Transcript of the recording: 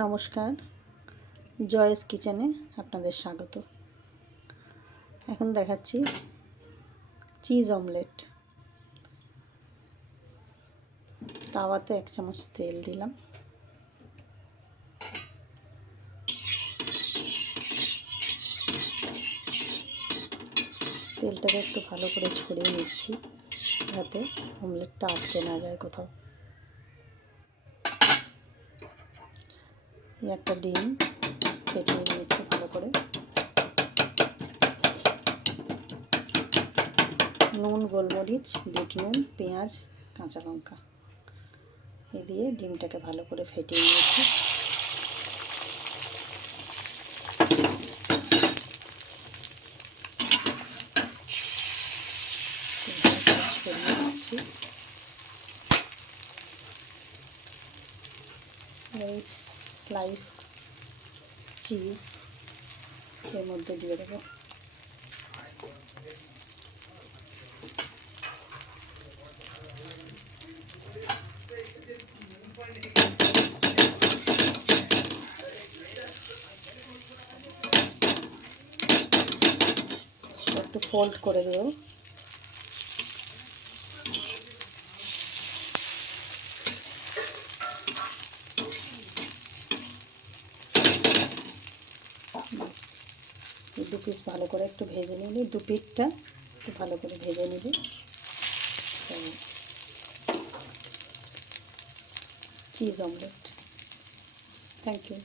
নমস্কার, জয়েস কিচেনে আপনাদের স্বাগত। এখন দেখাচ্ছি চিজ অমলেট। তাওয়াতে 1 চামচ তেল দিলাম, তেলটাকে একটু ভালো করে ছড়িয়ে নিচ্ছি যাতে অমলেটটা আটকে না যায় কোথাও। একটা ডিম ফেটিয়ে নিয়েছি ভালো করে, নুন, গোলমরিচ, বিট নুন, পেঁয়াজ, কাঁচা লঙ্কা এই দিয়ে ডিমটাকে ভালো করে ফেটিয়ে নিয়েছি। ছড়িয়ে নিচ্ছি। এই স্লাইস চিজ এর মধ্যে দিয়ে দেবো। একটু ফোল্ড করে দেবো। দু পিস ভালো করে একটু ভেজে নিলে, দু পিঠটা একটু ভালো করে ভেজে নিলে চিজ অমলেট। Thank you.